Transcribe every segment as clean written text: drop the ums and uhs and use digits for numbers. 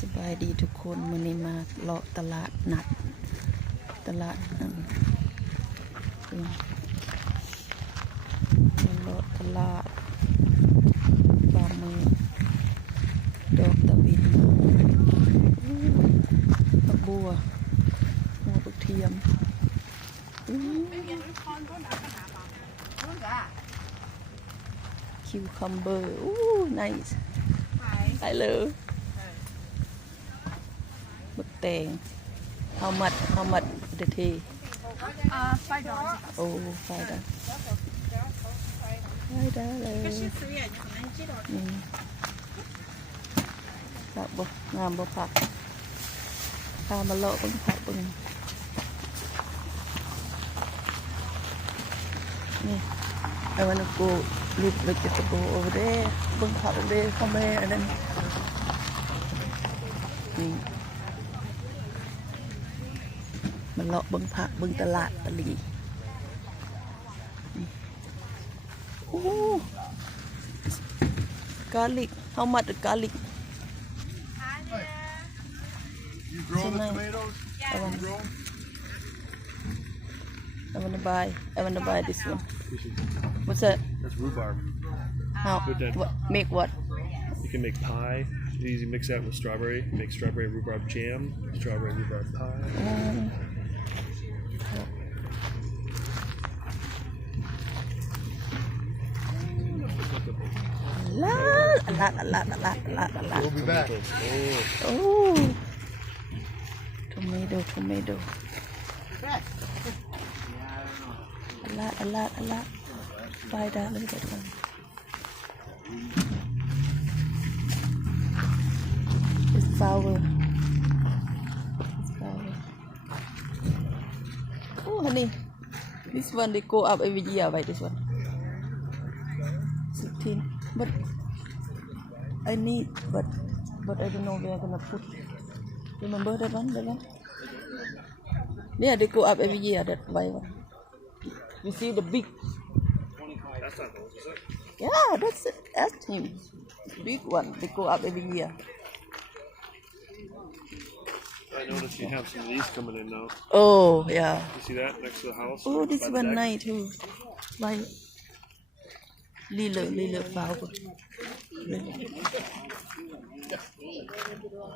สบายดีทุกคนมื้อนี้มาเลาะตลาดนัดตลาดมาเลาะตลาดบางมือดอกตะวินผักบัวหัวผักเทียมคิวคัมเบอร์nice ไปเลยบักแตง how much the tea $5. โอ้5 ดอลเลยผักบ่งามบ่ผักพามาเลาะเบิ่งผักเบิ่งนี่I wanna go look vegetable over there เบิ่งผัก over there เข้ามาอันนั้นนี่มันเลาะเบิ่งผักเบิ่งตลาดตะลีโอ้ garlic how much the garlic You grow So the nice. tomatoes? I want You grow 'em? I wanna buy this one what's that That's rhubarb. how Put that- what make what You can make pie. You easy mix that with strawberry. Make strawberry rhubarb jam, strawberry rhubarb pie. a lot We'll be back. Oh, oh tomato a lot $5 that one it's flower oh honey this one they go up every year by this one 16 but I need but I don't know where I'm gonna put remember that one yeah they go up every year that white one you see the big that's not those, is it? yeah that's him big one they go up every year I noticed you have some of these coming in now. oh yeah You see that next to the house? oh this by the one deck? nice too white lila flower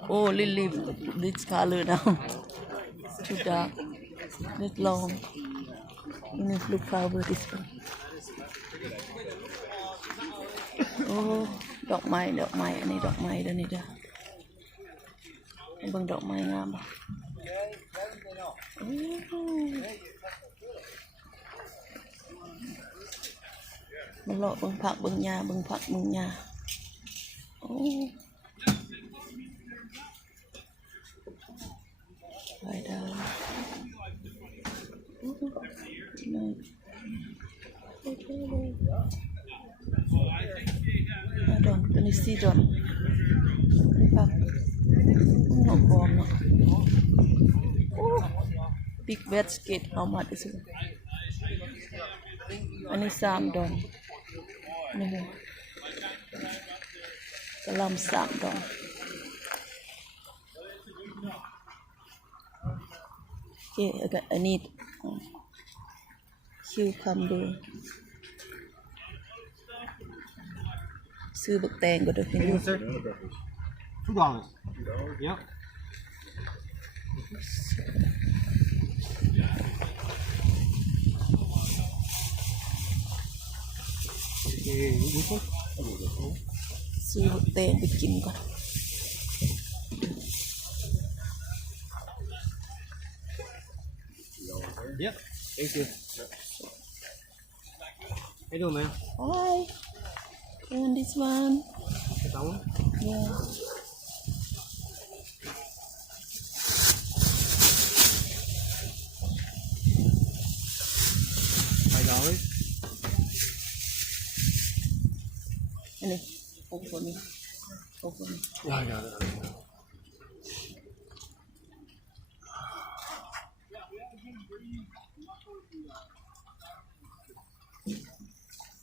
oh lily this color now too dark this long this look flower this one oh ดอกไม้อันนี้ดอกไม้ตัวนี้จ้ะเบิ่งดอกไม้งามป่ะมันเลาะเบิ่งผักเบิ่งหญ้าเบิ่งผักเบิ่งหญ้าโอ้$5 ดอนตัวนี้ซีดอนนี่ผักหอมเนาะbig basket how much is it อันนี้3 ดอนนี่เลยกะหล่ำ3 ดอนโอเคอันนี้คิวคัมเบอร์ซื้อบักแตงก็ได้พี่น้อง $2. Yep. Okay, ซื้อบักแตงไปกินก่อน Yep. Thank you. How you doing, man? Hi and this one That one? yeah $5. and it hold for me Yeah, I got it.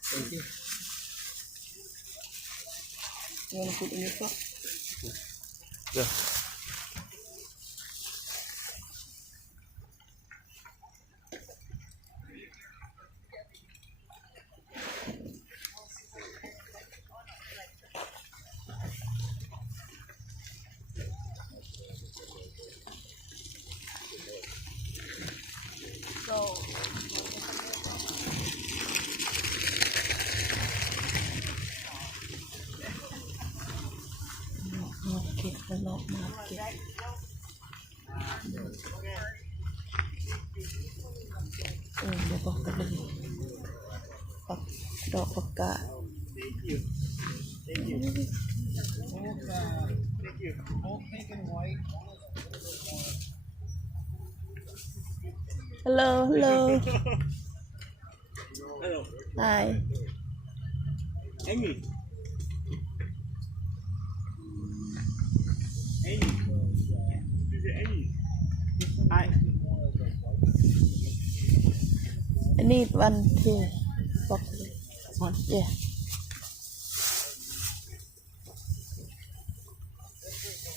Thank you. you want to put in your cup Yeah. So market ตลาด market เดี๋ยวบอกกันเลยปักดอกผักกาด Hello, hello. Hi. Amy. Hi. I need one too. Box. This one? Yeah.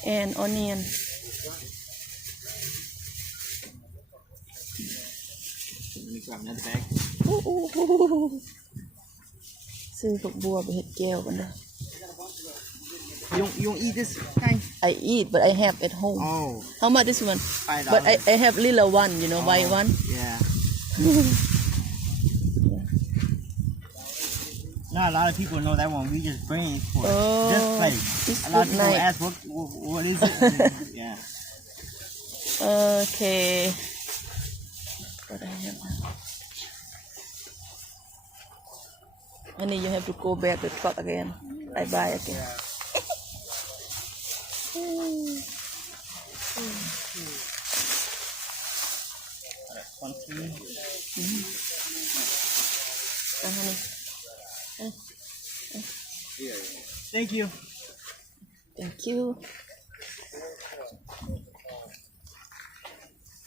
And onion. Let me grab another bag. ซื้อผักบัวไปเห็ดแก้วกันเด้อ You don't eat this kind? I eat but I have at home. Oh, How much this one? $5. But I have little one, you know, white one. Yeah. Not a lot of people know that one. We just bring it for this Oh, place. it's A lot of good people night. ask what is it? Yeah. Okay. What I have now. And then you have to go back to the truck again. I buy again. One, two. Honey. Thank you. Thank you.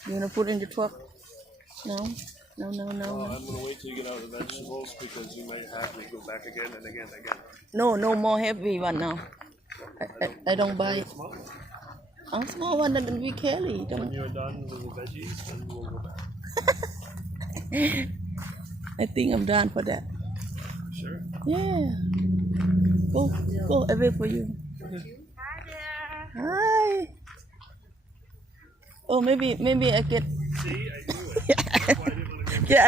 You wanna put in the truck? No? No. I'm gonna wait till you get out of the vegetables because you might have to go back again and again and again. No more heavy one now. I don't buy it. Small one that we carry. When Don't. you're done with the veggies, then we'll go back. I think I'm done for that. Sure. Yeah. Go. I wait for you. Hi. Oh, maybe I get. See, I knew it. That's why I didn't want to go. Yeah,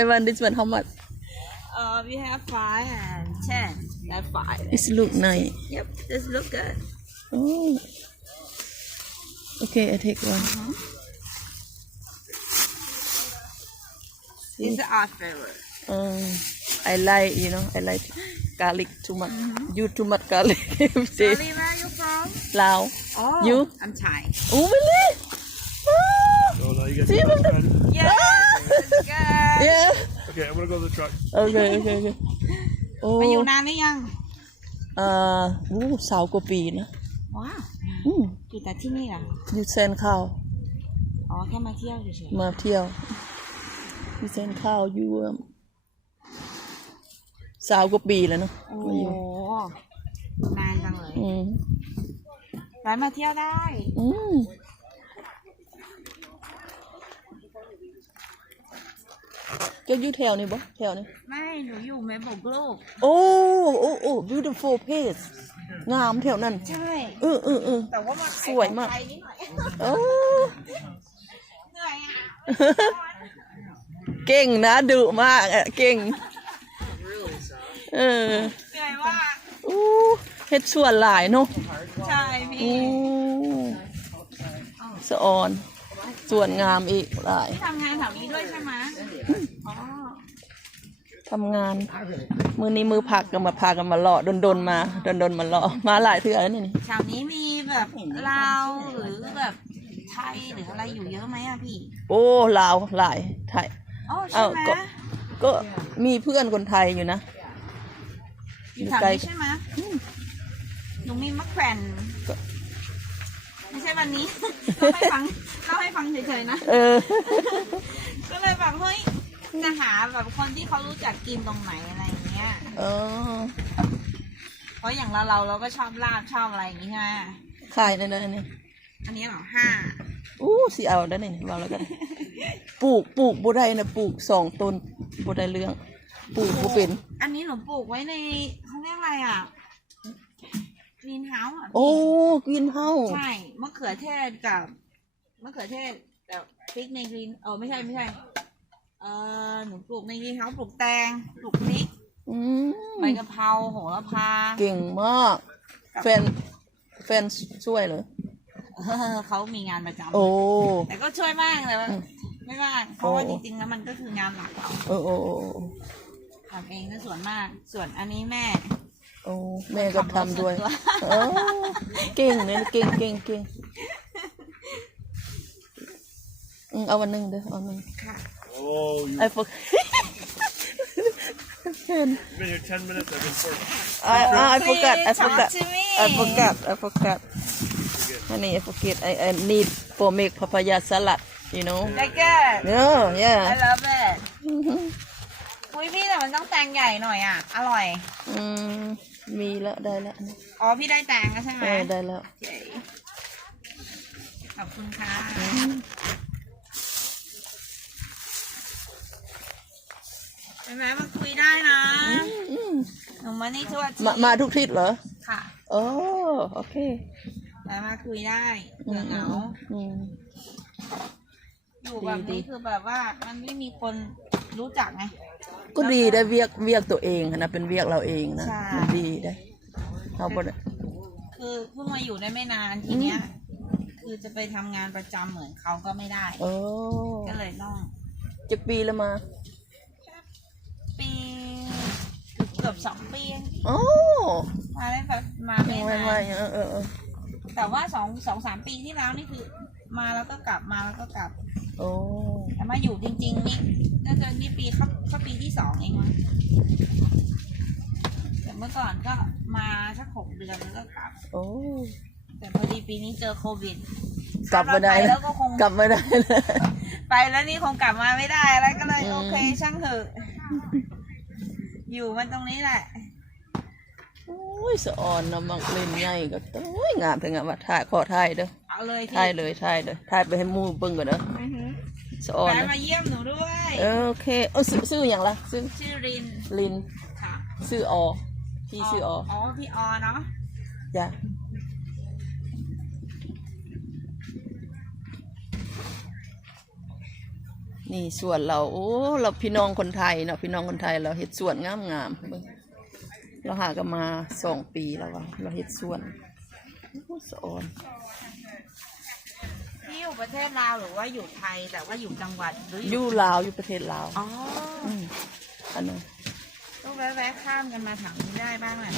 I want this one. How much? We have 5 and 10. That's 5. This look nice. Yep, this look good. Oh. Okay, I take one. It's our favorite. I like garlic too much. You too much garlic. Sorry, where are you from? Lao. Oh, You? I'm Thai. Oh, really? Oh, now you get See, the look best friend. Yeah, that's good. Yeah. Okay, I'm gonna go to the truck. Okay. โอ้ มาอยู่นานหรือยัง 20 กว่าปีนะ ว้าว อยู่แต่ที่นี่เหรอ อยู่แซนข้าว อ๋อ แค่มาเที่ยวเฉย มาเที่ยวอยู่แซนข้าวอยู่20 กว่าปีแล้วเนาะ ๆโอ้ มาอยู่ นานจังเลย อืม ร้านมาเที่ยวได้ อืมเจ้าอยู่แถวนี้บ่แถวนี้ ไม่ หนูอยู่เมเปิลกรูฟ โอ้ beautiful place งามแถวนั้น ใช่ แต่ว่ามันสวยมาก ไปนิดหน่อย โอ้ เหนื่อยอ่ะ เก่งนะดุมากอ่ะเก่ง เหนื่อยมาก อู้เฮ็ดส่วนหลายเนาะ ใช่พี่ อู้สะออน ส่วนงามอีกหลาย ทำงานแถวนี้ด้วยใช่ไหมอ๋อ ทำงาน มือนี้มือพักกันมาพากันมาเลาะดนมาเลาะมาหลายเทื่อแล้วนี่ แถวนี้มีแบบลาวหรือแบบไทยหรืออะไรอยู่เยอะไหมอะพี่ โอ้ลาวหลายไทย อ๋อใช่ไหม ก็มีเพื่อนคนไทยอยู่นะ อยู่แถวนี้ใช่ไหมหนูมีมะแขวนไม่ใช่วันนี้ เล่าให้ฟังเฉยๆนะ ก็เลยแบบเฮ้ยจะหาแบบคนที่เขารู้จักกินตรงไหนอะไรอย่างเงี้ย เพราะอย่างเราก็ชอบลาบชอบอะไรอย่างงี้ใช่ไหม ขายได้เลยอันนี้ อันนี้เหรอ5 อู้สิเอาได้นี่วางแล้วกันปลูกบ่ได้นะปลูก2 ต้นบ่ได้เรื่องปลูกบ่เป็น อันนี้หนูปลูกไว้ในเขาเรียกอะไรอ่ะกรีนเฮาส์อ่ะ โอ้กรีนเฮาส์ ใช่มะเขือเทศกับมะเขือเทศแต่พริกในกรีนไม่ใช่หนูปลูกในกรีนเฮาส์ปลูกแตงปลูกพริก อืม ใบกะเพราโหระพา เก่งมาก แฟนช่วยเหรอ เขามีงานประจำ โอ้ แต่ก็ช่วยบ้างแต่ว่าไม่บ้างเพราะว่าจริงๆแล้วมันก็คืองานหลักเรา โอ้โอ้โอ้ ทำเองก็ส่วนมากส่วนอันนี้แม่ โอ้แม่ก็ทำด้วย ขับรถส่วนตัว โอ้เก่งเลยเก่งเอาวันหนึ่งเด้อเอาหนึ่ง ค่ะ Oh, you ไอ้พวก been here 10 minutes. I've been for. I forgot Talk to me. I forgot honey I forget I need for make papaya salad you know ได้เกิ yeah I love it อุ้ยพี่แต่มันต้องแตงใหญ่หน่อยอ่ะ อร่อย มีแล้วได้แล้ว อ๋อพี่ได้แตงแล้วใช่ไหม ได้แล้ว โอเคขอบคุณค่ะเป็นไหมมาคุยได้นะหนูมานี่ทั่วที มาทุกทิศเหรอ ค่ะ โอ้โอเค แล้วมาคุยได้เผื่อเหงา อืม อยู่แบบนี้คือแบบว่ามันไม่มีคนรู้จักไง ก็ดีได้เวียกตัวเองนะเป็นเวียกเราเองนะ ใช่ มันดีได้เขาบ่ได้ คือเพิ่งมาอยู่ได้ไม่นานทีเนี้ย คือจะไปทำงานประจำเหมือนเขาก็ไม่ได้ โอ้ ก็เลยต้อง จะปีแล้วมา ปีเกือบ2 ปีเอง โอ้ มาได้แบบมาไม่ ไว นาน ๆเออ แต่ว่า2-3 ปีที่แล้วนี่คือ มาแล้วก็กลับมาแล้วก็กลับ โอ้ แต่มาอยู่จริงๆนี่น่าจะนี่ปีเข้าปีที่ 2เองมั้งแต่เมื่อก่อนก็มาสัก6 เดือนแล้วก็กลับ โอ้ แต่พอดีปีนี้เจอโควิด กลับมาได้ แล้วก็คง กลับมาได้เลย ไปแล้วนี่คงกลับมาไม่ได้แล้วก็เลยโอเคช่างเถอะอยู่มันตรงนี้แหละ โอ้ยสะออนเนาะมักเล่นใหญ่ก็โอ้ยงามแต่งามว่าถ่ายขอถ่ายเด้อ เอาเลยพี่ ถ่ายเลยถ่ายไปให้หมู่เบิ่งก่อนเด้อ อือหือ สะออน แวะ เด้อ มาเยี่ยมหนูด้วย โอเคซื้ออย่างละซื้อ ชื่อริน ลิน ค่ะ ซื้ออพี่ซื้ออ อ๋อพี่อเนาะ จ้ะนี่สวนเราโอ้เราพี่น้องคนไทยเนาะพี่น้องคนไทยเราเฮ็ดสวนงามๆเบิ่งเราหากันมา2 ปีแล้วว่าเราเฮ็ดสวนโอ้สะออน พี่อยู่ประเทศลาวหรือว่าอยู่ไทยแต่ว่าอยู่จังหวัดหรือ อ อยู่ ลาวอยู่ประเทศลาว อ๋อ อันนั้น ต้องแวะข้ามกันมาถังนี้ได้บ้างแหละ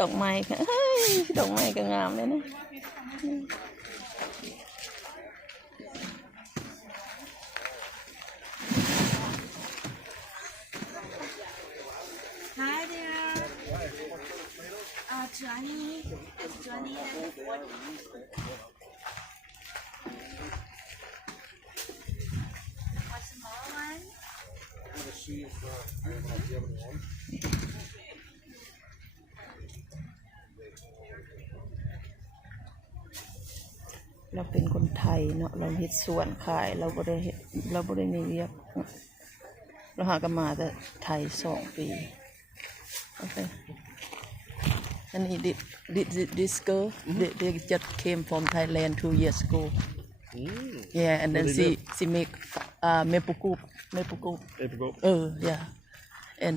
ดอกไม้ค่ะเฮ้ยดอกไม้ก็งามเลยนะ Hi there. 20. It's 20 and 40. What's the small one? Let's see if I have the other one. เราเป็นคนไทยเนาะเราเฮ็ดสวนขายเราบ่ได้เฮ็ดเราบ่ได้มีเวียกเราหากันมาแต่ไทย2 ปีโอเคอันนี้ this girl they just came from Thailand 2 years ago yeah and then she make maple group Apricot. yeah and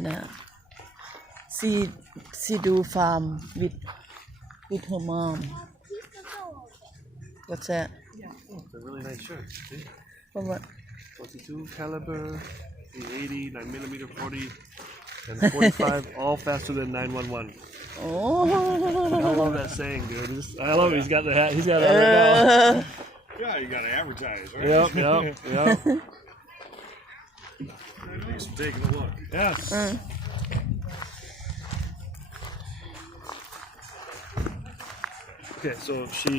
she do farm with her mom. What's that? Oh, it's a really nice shirt. See? What? 22 caliber, 80, 9mm 40, and 45, all faster than 911. Oh. I love that saying, dude. I love it. He's got the hat. He's got it right now. Yeah, you gotta advertise, right? Yep. Thanks for taking a look. Yes. Okay, so she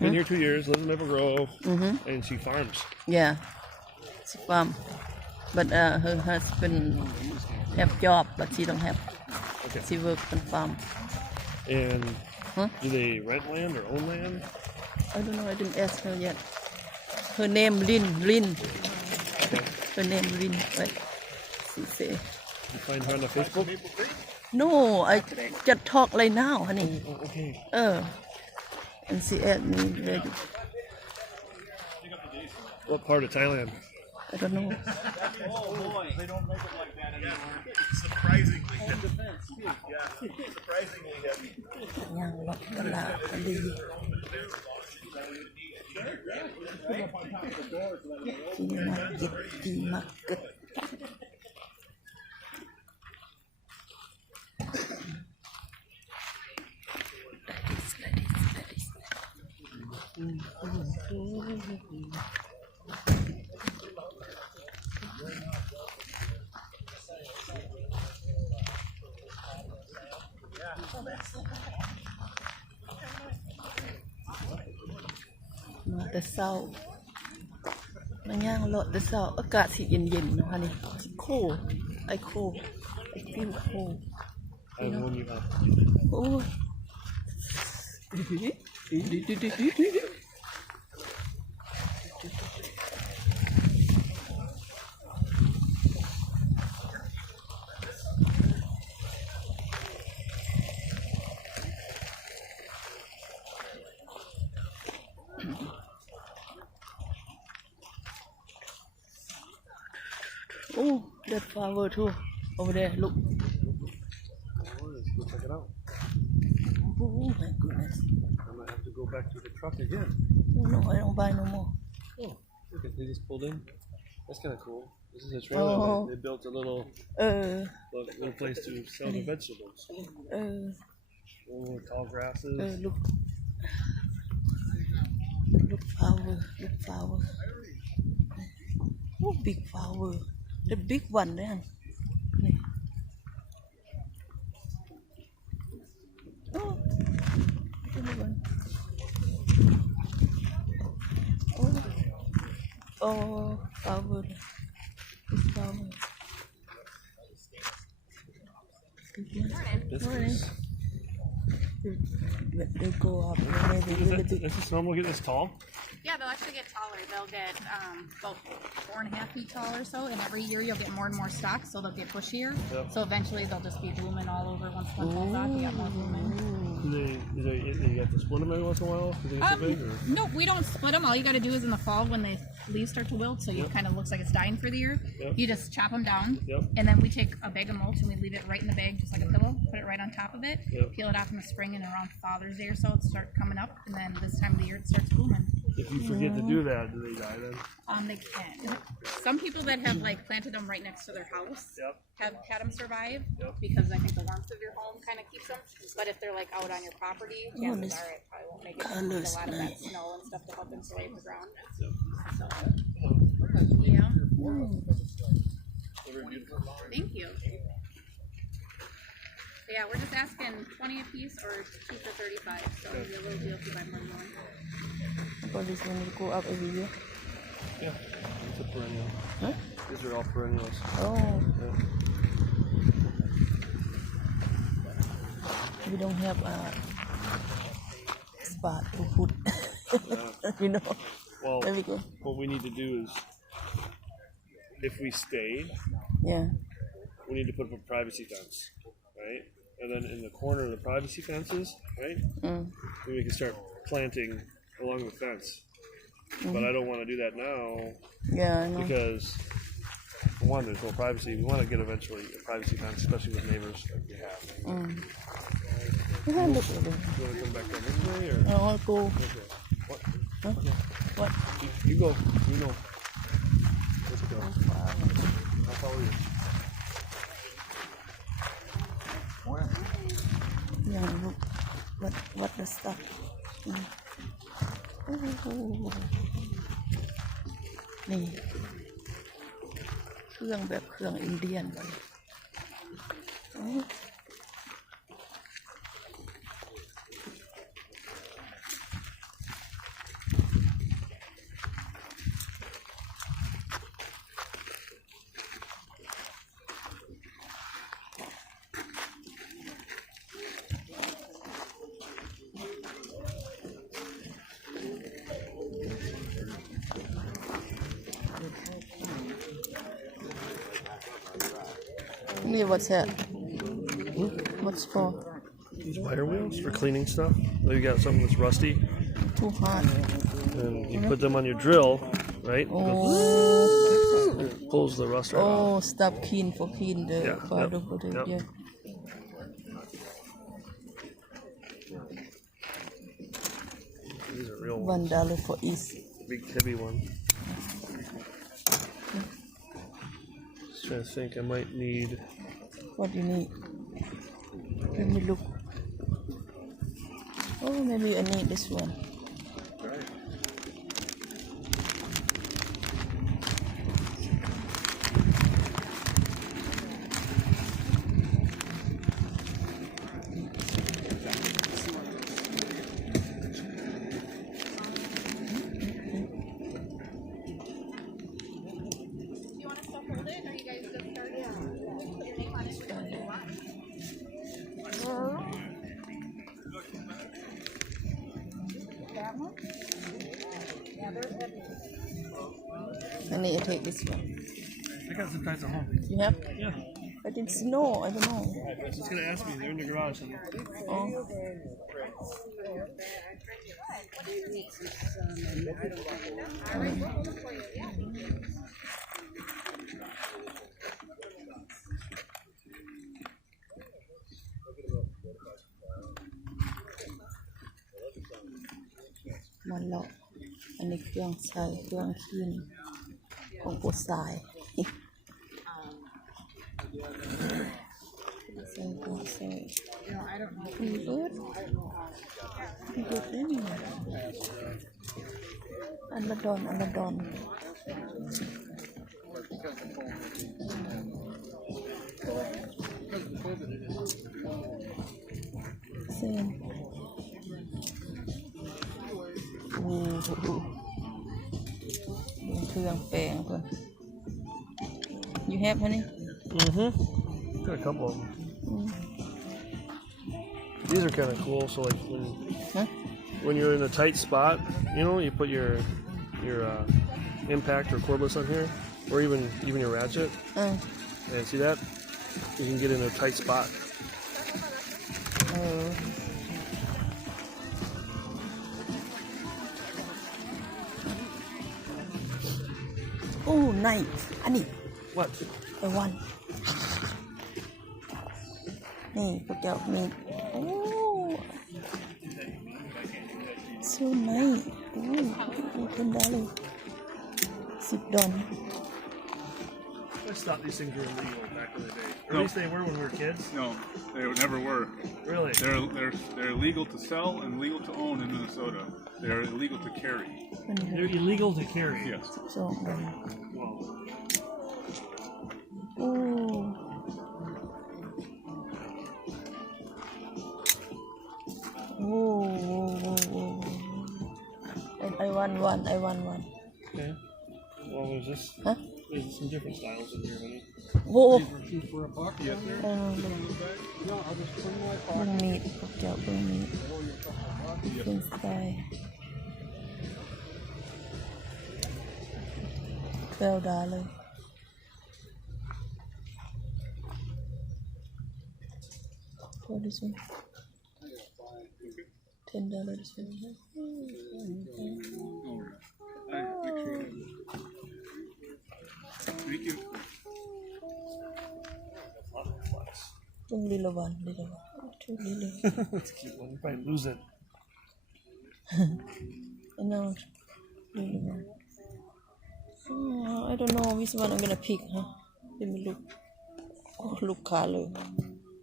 been here 2 years, lives in Maple Grove, and she farms. Yeah. She farm. But her husband have job, but she don't have. Okay. She work on farm. And Huh? do they rent land or own land? I don't know. I didn't ask her yet. Her name Lin. Lin. Her name Lin. Like she say. You find her on the Facebook? No, I just talk right now, honey. Oh, okay. And she asked me ready. What part of Thailand? I don't know. They don't make it like that anymore. Surprisingly. Yeah, surprisingly heavy. ย่างรถตลาดก็ดีที่มาร์เก็ตมาแต่เช้ามาย่างรถแต่เช้าอากาศสิเย็นๆเนาะค่ะนี่โคไอโคไอฟิวโค I warm you up. โอ้ยโอ้ that flower too over there look Oh, let's go check it out. oh my goodness I might have to go back to the truck again. no I don't buy no more Oh, look at they just pulled in. That's kind of cool. This is a trailer. Oh. They built a little place to sell the vegetables. Oh, tall grasses. look flower oh big flower the big one there นี่ oh big one oh flower this flower This Morning. is, They go up when they really big. is this normal getting this tall? Yeah, they'll actually get taller. They'll get about 4.5 feet tall or so, and every year you'll get more and more stalks, so they'll get bushier. Yep. So eventually they'll just be blooming all over once one falls off. You got more blooming. You got to split them every once in a while because they get so big? Or? No, we don't split them. All you got to do is in the fall when the leaves start to wilt, so it kind of looks like it's dying for the year. Yep. You just chop them down, Yep. and then we take a bag of mulch and we leave it right in the bag, just like a pillow. Put it right on top of it. Yep. Peel it off in the spring, and around Father's Day or so, it starts coming up, and then this time of the year it starts blooming. If you forget to do that, do they die then? They can. Some people that have like planted them right next to their house Yep. have had them survive Yep. because I think the warmth of your home kind of keeps them. But if they're like out on your property, chances this are it probably won't make it. color's Need a lot of that nice. snow and stuff to help insulate the ground. So, yeah. Thank you. Yeah, we're just asking 20 a piece or keep the 35. So it'll be a little deal if you buy more than one. But this one will go up every year. Yeah. It's a perennial. Huh? These are all perennials. Oh, Yeah. we don't have a spot to put. You know. Well, There we go. what we need to do is, if we stay, Yeah. we need to put up a privacy fence, right? And then in the corner of the privacy fences, right? Mm. Then we can start planting along the fence. But I don't want to do that now Yeah, I know. because, for one, there's no privacy. We want to get eventually a privacy fence, especially with neighbors like we have. Yeah, look at it. You want to come back down this way or? I'll go. Okay. What? Huh? Okay. What? You go. You know. Let's go. I'll follow you. Yeah, look. What the stuff?นี่เครื่องแบบเครื่องอินเดียนเลย Here, what's that? What's for? These wire wheels for cleaning stuff. So you got something that's rusty, Too hot. and you put them on your drill, right? It pulls the rust right off. Oh, stop clean for clean the Yeah, powder yep, for the yep. yeah. These are real ones. $1 for each. Big heavy one. Just trying to think. I might need. What do you need? Let me look. Oh, maybe I need this one. You want us to hold it, or you guys just start? Yeah. Put your name on it. That one? Yeah, they're heavy. I need to take this one. I got some types at home. You have? Yeah. But it's snow. I don't know. I was just gonna ask me. They're in the garage. Oh.มันเลาะอันนี้เครื่องใส่เครื่องคีนของผู้ชายใส่ก็ใส่มีเบิดมีเบิดได้ไหมอันละดอนอันละดอนเส้นโอ้โหดูเครื่องแปลงก่อน You have honey? Got a couple of them. These are kind of cool. So like Huh? when you're in a tight spot, you know, you put your impact or cordless on here, or even your ratchet. And see that? You can get in a tight spot. Oh, knife. อันนี้ What? I want นี่พวกเจ้ามีโอ้ so nice โอ้$10 $10 I just thought these things were illegal back in the day. Or at least they were when we were kids. No, they never were. Really? They're illegal to sell and legal to own in Minnesota. They're illegal to carry. They're illegal to carry. Yes. so Well, oh whoa. I want one. okay. Well, there's this. Huh? There's some different styles in here, honey. Whoa. Two for a buck. Yes, sir. Bring meat พวกเจ้า bring meat different style $12 for this one $10 this one Thank you. Yung little one too little It's a cute one. You probably lose it. and now little one I don't know which one I'm gonna pick let me look look color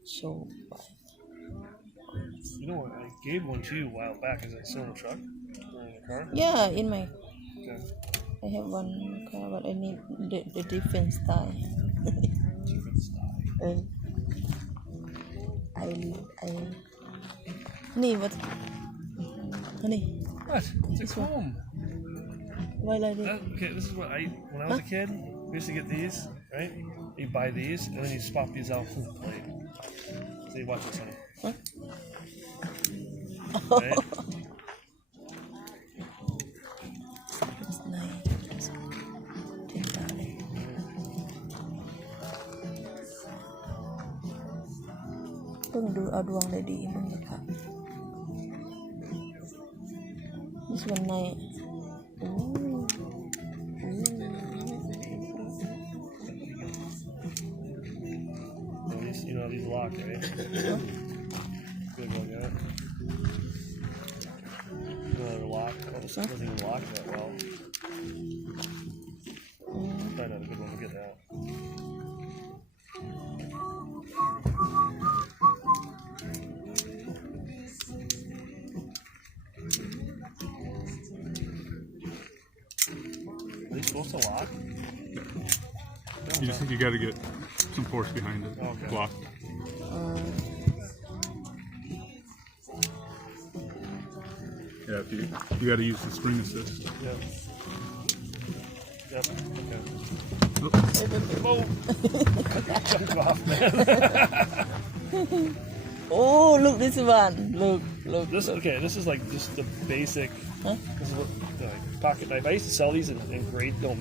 so You know what? I gave one to you a while back. Is it still in the truck? Or in the car? yeah in my Okay. I have one car but I need the different style Different style. Iนี่ what honey What? It's a comb. why like this Okay, this is what when I was a kid, we used to get these, right? You buy these, and then you swap these out from the plate. So you watch this, honey. Huh? Right? It's nice. It's $10. เพิ่งดูเอาดวงได้ดีมึงนะคะ This one night. These, you know, these lock, right? Good one, yeah. You know, they're locked. Oh, this doesn't even lock that well. Probably not a good one to get that. Are they supposed to lock? You got to get some force behind it. Okay. Block. Yeah, if you got to use the spring assist. Yeah. Yep. Okay. Oh, Whoa! Jump off, man. Oh, look this one. Look. This is like just the basic. Huh? This is what, pocket knife. I used to sell these in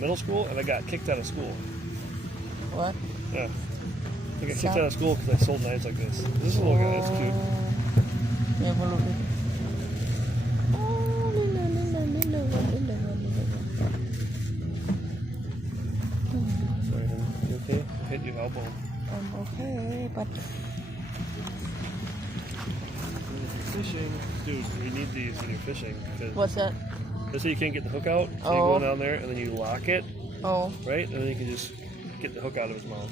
middle school, and I got kicked out of school. What? Yeah. I got kicked out of school because I sold knives like this. This is a little guy. That's cute. Yeah, but look. Oh, little one. Sorry, honey. You okay? I hit your elbow. I'm okay, but Fishing, dude. We need these when you're fishing. what's that? This way you can't get the hook out. So you Oh. go down there and then you lock it, Oh, right? And then you can just get the hook out of his mouth.